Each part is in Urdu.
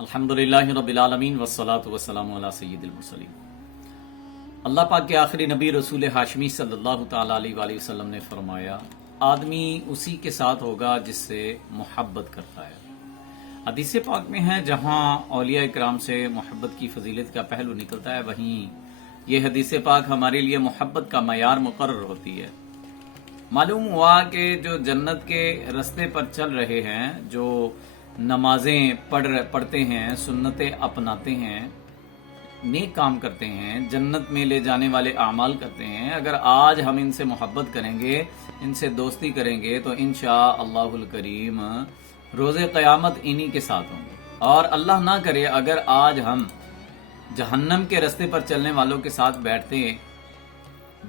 الحمدللہ رب العالمین والصلاة والسلام علی سید المرسلین۔ اللہ پاک کے آخری نبی رسول ہاشمی صلی اللہ تعالی علیہ وآلہ وسلم نے فرمایا، آدمی اسی کے ساتھ ہوگا جس سے محبت کرتا ہے۔ حدیث پاک میں ہے جہاں اولیاء اکرام سے محبت کی فضیلت کا پہلو نکلتا ہے، وہیں یہ حدیث پاک ہمارے لیے محبت کا معیار مقرر ہوتی ہے۔ معلوم ہوا کہ جو جنت کے رستے پر چل رہے ہیں، جو نمازیں پڑھتے ہیں، سنتیں اپناتے ہیں، نیک کام کرتے ہیں، جنت میں لے جانے والے اعمال کرتے ہیں، اگر آج ہم ان سے محبت کریں گے، ان سے دوستی کریں گے تو انشاءاللہ الکریم روز قیامت انہی کے ساتھ ہوں گے۔ اور اللہ نہ کرے اگر آج ہم جہنم کے رستے پر چلنے والوں کے ساتھ بیٹھتے ہیں،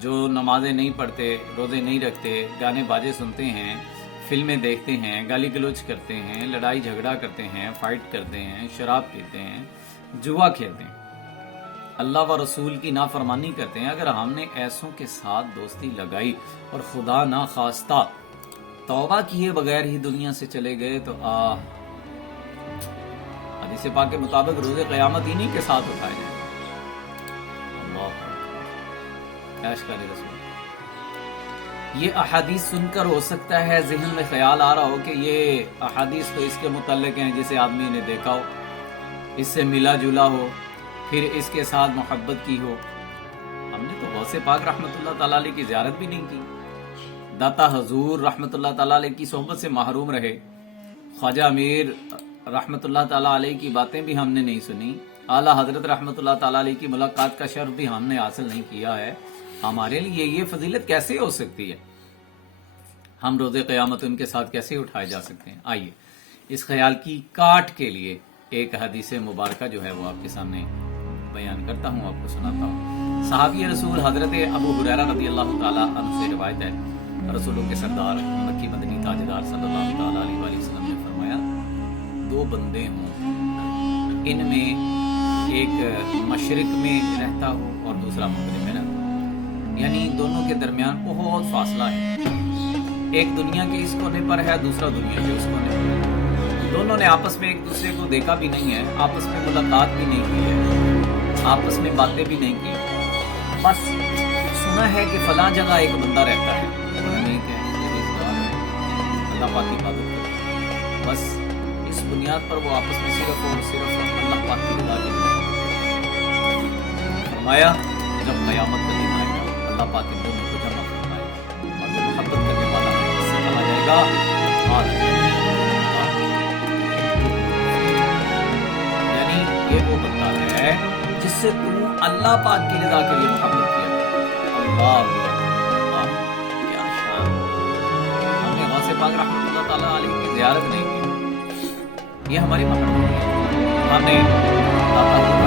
جو نمازیں نہیں پڑھتے، روزے نہیں رکھتے، گانے باجے سنتے ہیں، فلمیں دیکھتے ہیں، گالی گلوچ کرتے ہیں، لڑائی جھگڑا کرتے ہیں، فائٹ کرتے ہیں، شراب پیتے ہیں، جوا کھیلتے ہیں، اللہ و رسول کی نافرمانی کرتے ہیں، اگر ہم نے ایسوں کے ساتھ دوستی لگائی اور خدا نہ خواستہ توبہ کیے بغیر ہی دنیا سے چلے گئے تو حدیث پاک کے مطابق روز قیامت انہی کے ساتھ اٹھائے جائیں گے۔ اللہ عیش کرے رسول۔ یہ احادیث سن کر ہو سکتا ہے ذہن میں خیال آ رہا ہو کہ یہ احادیث تو اس کے متعلق ہیں جسے آدمی نے دیکھا ہو، اس سے ملا جلا ہو، پھر اس کے ساتھ محبت کی ہو۔ ہم نے تو غوث پاک رحمت اللہ تعالیٰ علیہ کی زیارت بھی نہیں کی، داتا حضور رحمت اللہ تعالیٰ علیہ کی صحبت سے محروم رہے، خواجہ امیر رحمت اللہ تعالیٰ علیہ کی باتیں بھی ہم نے نہیں سنی، اعلیٰ حضرت رحمت اللہ تعالیٰ علیہ کی ملاقات کا شرف بھی ہم نے حاصل نہیں کیا ہے۔ ہمارے لیے یہ فضیلت کیسے ہو سکتی ہے؟ ہم روز قیامت ان کے ساتھ کیسے اٹھائے جا سکتے ہیں؟ آئیے اس خیال کی کاٹ کے لیے ایک حدیث مبارکہ جو ہے وہ آپ کے سامنے بیان کرتا ہوں، آپ کو سناتا ہوں۔ صحابی رسول حضرت ابو ہریرہ رضی اللہ تعالیٰ عنہ سے روایت ہے، رسولوں کے سردار مکی مدنی تاجدار صلی اللہ تعالیٰ علیہ وآلہ وسلم نے فرمایا، دو بندے ہوں، ان میں ایک مشرق میں رہتا ہو اور دوسرا مغرب میں رہتا ہو، یعنی دونوں کے درمیان بہت فاصلہ ہے، ایک دنیا کے اس کونے پر ہے، دوسرا دنیا کے اس کونے پر ہے، دونوں نے آپس میں ایک دوسرے کو دیکھا بھی نہیں ہے، آپس میں ملاقات بھی نہیں کی ہے، آپس میں باتیں بھی نہیں کی، بس سنا ہے کہ فلاں جگہ ایک بندہ رہتا ہے، نیک ہے، اللہ پاک کی عبادت کرتا ہے، بس اس بنیاد پر وہ آپس میں صرف اور صرف اللہ پاک کی رضا کے لیے فرمایا جب قیامت کا دن آئے گا اللہ پاک کے دونوں کو جمع فرمائے گا اور جو محبت کرنے والا ہے اس سے کہا جائے گا یعنی یہ وہ بندہ ہے جس سے تم اللہ پاک کی رضا کے لیے محبت کیا۔ اللہ کیا شان! ہم نے غوث پاک رحمۃ اللہ تعالیٰ علیہ کی زیارت نہیں کی، یہ ہماری محبت ہے، ہم نے اللہ تعالیٰ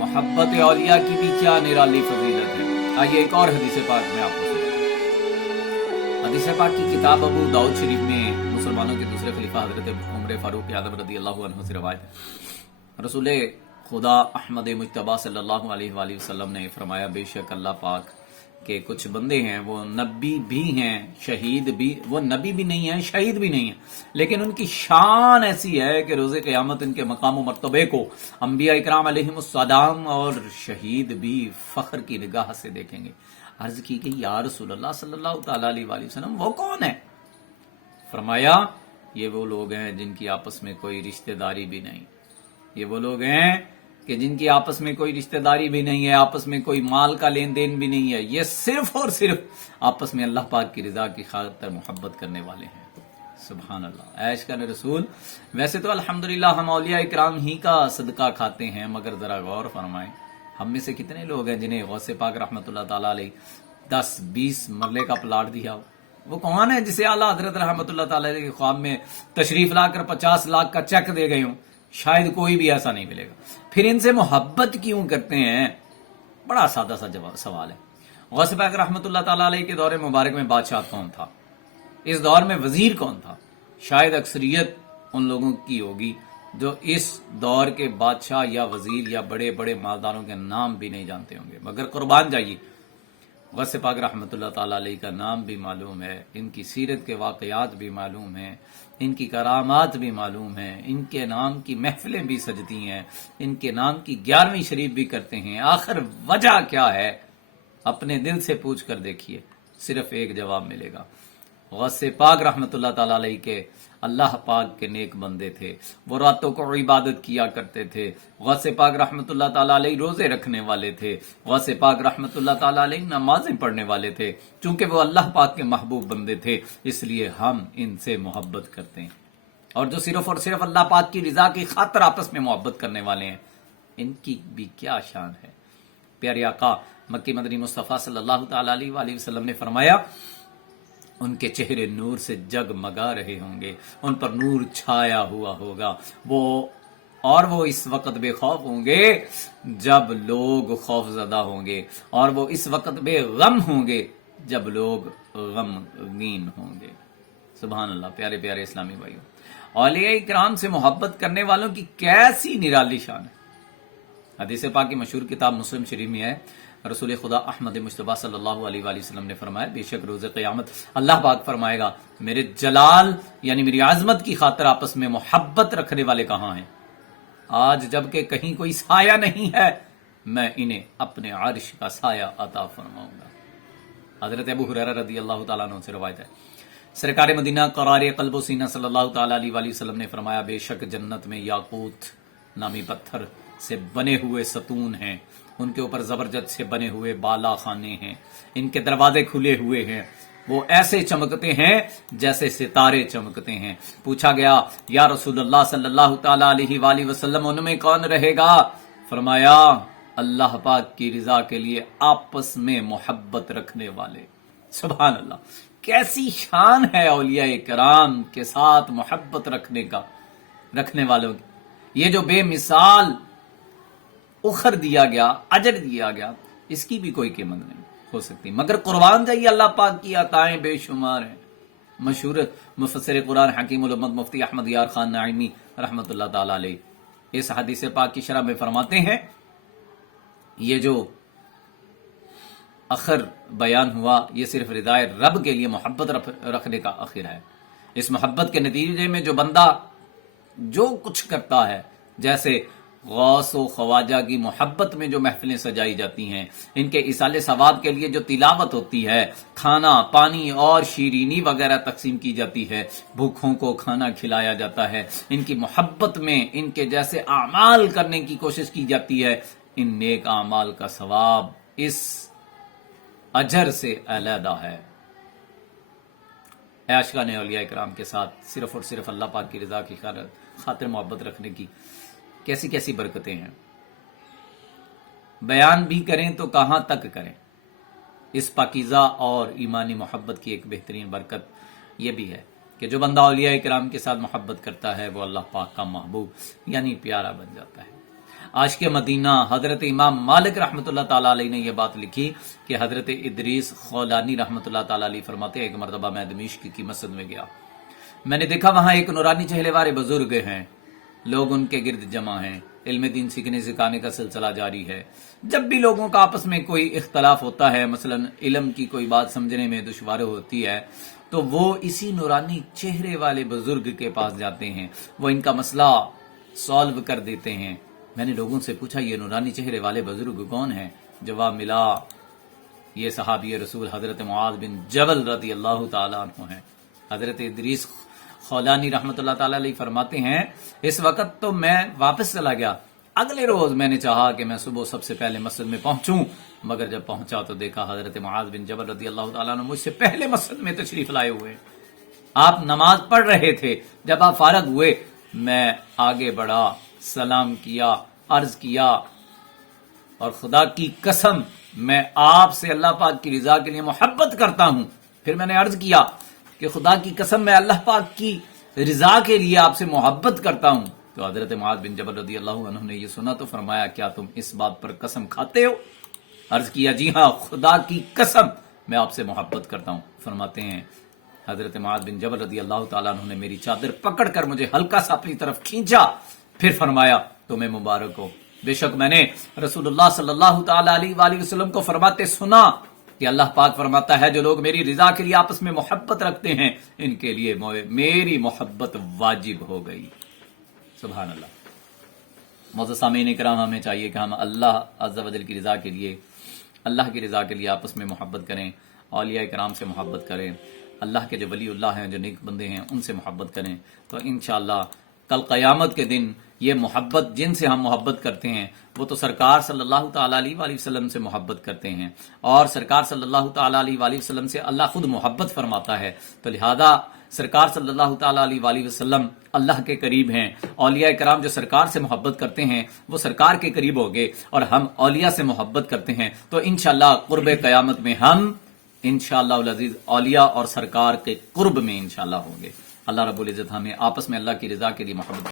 محبت اولیاء کی بھی کیا نرالی فضیلت ہے۔ آئیے ایک اور حدیث پاک میں آپ کو سناتا ہوں۔ حدیث پاک کی کتاب ابو داؤد شریف میں مسلمانوں کے دوسرے خلیفہ حضرت عمر فاروق اعظم رضی اللہ عنہ سے روایت ہے، رسول خدا احمد مجتبیٰ صلی اللہ علیہ وآلہ وسلم نے فرمایا، بے شک اللہ پاک کے کچھ بندے ہیں، وہ نبی بھی ہیں، شہید بھی، وہ نبی بھی نہیں ہیں، شہید بھی نہیں ہیں، لیکن ان کی شان ایسی ہے کہ روز قیامت ان کے مقام و مرتبے کو انبیاء اکرام علیہم السلام اور شہید بھی فخر کی نگاہ سے دیکھیں گے۔ عرض کی کہ یا رسول اللہ صلی اللہ تعالیٰ علیہ وآلہ وسلم وہ کون ہے؟ فرمایا یہ وہ لوگ ہیں جن کی آپس میں کوئی رشتہ داری بھی نہیں، یہ وہ لوگ ہیں کہ جن کی آپس میں کوئی رشتہ داری بھی نہیں ہے، آپس میں کوئی مال کا لین دین بھی نہیں ہے، یہ صرف اور صرف آپس میں اللہ پاک کی رضا کی خاطر محبت کرنے والے ہیں۔ سبحان اللہ، عیش کا رسول۔ ویسے تو الحمدللہ ہم اولیاء اکرام ہی کا صدقہ کھاتے ہیں، مگر ذرا غور فرمائیں ہم میں سے کتنے لوگ ہیں جنہیں غوث پاک رحمت اللہ تعالیٰ علیہ 10-20 مرلے کا پلاٹ دیا ہو؟ وہ کون ہے جسے اعلیٰ حضرت رحمت اللہ تعالیٰ علیہ کے خواب میں تشریف لا کر 50 لاکھ کا چیک دے گئے ہوں شاید کوئی بھی ایسا نہیں ملے گا. پھر ان سے محبت کیوں کرتے ہیں؟ بڑا سادہ سا سوال ہے. غوث پاک رحمۃ اللہ تعالی علیہ کے دور مبارک میں بادشاہ کون تھا؟ اس دور میں وزیر کون تھا؟ شاید اکثریت ان لوگوں کی ہوگی جو اس دور کے بادشاہ یا وزیر یا بڑے بڑے مالداروں کے نام بھی نہیں جانتے ہوں گے. مگر قربان جائیے، غوث پاک رحمۃ اللہ تعالی علیہ کا نام بھی معلوم ہے، ان کی سیرت کے واقعات بھی معلوم ہیں، ان کی کرامات بھی معلوم ہیں، ان کے نام کی محفلیں بھی سجتی ہیں، ان کے نام کی 11ویں شریف بھی کرتے ہیں. آخر وجہ کیا ہے؟ اپنے دل سے پوچھ کر دیکھیے، صرف ایک جواب ملے گا. غوث پاک رحمۃ اللہ تعالی علیہ کے اللہ پاک کے نیک بندے تھے، وہ راتوں کو عبادت کیا کرتے تھے. غوث پاک رحمۃ اللہ تعالی علیہ روزے رکھنے والے تھے. غوث پاک رحمۃ اللہ تعالی علیہ نمازیں پڑھنے والے تھے. چونکہ وہ اللہ پاک کے محبوب بندے تھے، اس لیے ہم ان سے محبت کرتے ہیں. اور جو صرف اور صرف اللہ پاک کی رضا کی خاطر آپس میں محبت کرنے والے ہیں، ان کی بھی کیا شان ہے. پیارے آقا مکی مدنی مصطفیٰ صلی اللہ تعالی علیہ وآلہ وسلم نے فرمایا، ان کے چہرے نور سے جگمگا رہے ہوں گے، ان پر نور چھایا ہوا ہوگا، وہ اس وقت بے خوف ہوں گے جب لوگ خوف زدہ ہوں گے، اور وہ اس وقت بے غم ہوں گے جب لوگ غمگین ہوں گے. سبحان اللہ. پیارے پیارے اسلامی بھائیوں، اولیاء کرام سے محبت کرنے والوں کی کیسی نرالی شان ہے. حدیث پاک کی مشہور کتاب مسلم شریف میں ہے، رسول خدا احمد مصطفیٰ صلی اللہ علیہ وآلہ وسلم نے فرمایا، بے شک روز قیامت اللہ پاک فرمائے گا، میرے جلال یعنی میری عظمت کی خاطر آپس میں محبت رکھنے والے کہاں ہیں؟ آج جب کہ کہیں کوئی سایہ نہیں ہے، میں انہیں اپنے عرش کا سایہ عطا فرماؤں گا. حضرت ابو ہریرہ رضی اللہ تعالیٰ عنہ سے روایت ہے، سرکار مدینہ قرار قلب و سینہ صلی اللہ تعالیٰ علیہ وآلہ وسلم نے فرمایا، بے شک جنت میں یاقوت نامی پتھر سے بنے ہوئے ستون ہیں، ان کے اوپر زبرجد سے بنے ہوئے بالا خانے ہیں، ان کے دروازے کھلے ہوئے ہیں، وہ ایسے چمکتے ہیں جیسے ستارے چمکتے ہیں. پوچھا گیا، یا رسول اللہ صلی اللہ تعالی علیہ وآلہ وسلم ان میں کون رہے گا؟ فرمایا، اللہ پاک کی رضا کے لیے آپس میں محبت رکھنے والے. سبحان اللہ. کیسی شان ہے اولیاء کرام کے ساتھ محبت رکھنے والوں کی. یہ جو بے مثال اخر دیا گیا، اجر دیا گیا، اس کی بھی کوئی قیمت نہیں ہو سکتی. مگر قربان جائیے، اللہ پاک کی عطائیں بے شمار ہیں. مشہور مفسر قرآن حکیم الامت مفتی احمد یار خان نعیمی رحمۃ اللہ تعالی علیہ اس حدیث پاک کی شرح میں فرماتے ہیں، یہ جو اخر بیان ہوا، یہ صرف رضائے رب کے لیے محبت رکھنے کا اخر ہے. اس محبت کے نتیجے میں جو بندہ جو کچھ کرتا ہے، جیسے غوث و خواجہ کی محبت میں جو محفلیں سجائی جاتی ہیں، ان کے ایصال ثواب کے لیے جو تلاوت ہوتی ہے، کھانا پانی اور شیرینی وغیرہ تقسیم کی جاتی ہے، بھوکھوں کو کھانا کھلایا جاتا ہے، ان کی محبت میں ان کے جیسے اعمال کرنے کی کوشش کی جاتی ہے، ان نیک اعمال کا ثواب اس اجر سے علیحدہ ہے. عاشقان اولیاء کرام کے ساتھ صرف اور صرف اللہ پاک کی رضا کی خاطر محبت رکھنے کی کیسی کیسی برکتیں ہیں. بیان بھی کریں تو کہاں تک کریں. اس پاکیزہ اور ایمانی محبت کی ایک بہترین برکت یہ بھی ہے کہ جو بندہ اولیاء کرام کے ساتھ محبت کرتا ہے، وہ اللہ پاک کا محبوب یعنی پیارا بن جاتا ہے. آج کے مدینہ حضرت امام مالک رحمۃ اللہ تعالیٰ علیہ نے یہ بات لکھی کہ حضرت ادریس خولانی رحمۃ اللہ تعالیٰ علیہ فرماتے ہیں، ایک مرتبہ میں دمشق کی مسجد میں گیا، میں نے دیکھا وہاں ایک نورانی چہرے والے بزرگ ہیں، لوگ ان کے گرد جمع ہیں، علم دین سیکھنے سکھانے کا سلسلہ جاری ہے. جب بھی لوگوں کا آپس میں کوئی اختلاف ہوتا ہے، مثلا علم کی کوئی بات سمجھنے میں دشواری ہوتی ہے، تو وہ اسی نورانی چہرے والے بزرگ کے پاس جاتے ہیں، وہ ان کا مسئلہ سالو کر دیتے ہیں. میں نے لوگوں سے پوچھا، یہ نورانی چہرے والے بزرگ کون ہیں؟ جواب ملا، یہ صحابی رسول حضرت معاذ بن جبل رضی اللہ تعالیٰ عنہ ہیں. حضرت ادریس خولانی رحمۃ اللہ تعالیٰ علیہ فرماتے ہیں، اس وقت تو میں واپس چلا گیا. اگلے روز میں نے چاہا کہ میں صبح سب سے پہلے مسجد میں پہنچوں، مگر جب پہنچا تو دیکھا حضرت معاذ بن جبل رضی اللہ تعالیٰ عنہ مجھ سے پہلے مسجد میں تشریف لائے ہوئے. آپ نماز پڑھ رہے تھے. جب آپ فارغ ہوئے، میں آگے بڑھا، سلام کیا، عرض کیا، اور خدا کی قسم میں آپ سے اللہ پاک کی رضا کے لیے محبت کرتا ہوں. پھر میں نے عرض کیا کہ خدا کی قسم میں اللہ پاک کی رضا کے لیے آپ سے محبت کرتا ہوں. تو حضرت معاذ بن جبل رضی اللہ عنہ نے یہ سنا تو فرمایا کیا تم اس بات پر قسم کھاتے ہو؟ عرض کیا جی ہاں خدا کی قسم میں آپ سے محبت کرتا ہوں۔ فرماتے ہیں حضرت معاذ بن جبل رضی اللہ تعالیٰ عنہ نے میری چادر پکڑ کر مجھے ہلکا سا اپنی طرف کھینچا، پھر فرمایا تمہیں مبارک ہو، بے شک میں نے رسول اللہ صلی اللہ تعالیٰ علیہ وآلہ وسلم کو فرماتے سنا کہ اللہ پاک فرماتا ہے جو لوگ میری رضا کے لیے آپس میں محبت رکھتے ہیں ان کے لیے میری محبت واجب ہو گئی۔ سبحان اللہ۔ معزز سامعین کرام، ہمیں چاہیے کہ ہم اللہ عز و جل کی رضا کے لیے، اللہ کی رضا کے لیے آپس میں محبت کریں، اولیاء کرام سے محبت کریں، اللہ کے جو ولی اللہ ہیں، جو نیک بندے ہیں، ان سے محبت کریں، تو انشاءاللہ کل قیامت کے دن یہ محبت جن سے ہم محبت کرتے ہیں وہ تو سرکار صلی اللہ تعالیٰ علیہ وآلہ وسلم سے محبت کرتے ہیں، اور سرکار صلی اللہ تعالیٰ علیہ وآلہ وسلم سے اللہ خود محبت فرماتا ہے، تو لہذا سرکار صلی اللہ تعالیٰ علیہ وآلہ وسلم اللہ کے قریب ہیں، اولیاء کرام جو سرکار سے محبت کرتے ہیں وہ سرکار کے قریب ہو گئے، اور ہم اولیاء سے محبت کرتے ہیں تو انشاءاللہ قرب قیامت میں ہم انشاءاللہ العزیز اولیاء اور سرکار کے قرب میں انشاءاللہ ہوں گے۔ اللہ رب العزت ہمیں آپس میں اللہ کی رضا کے لیے محبت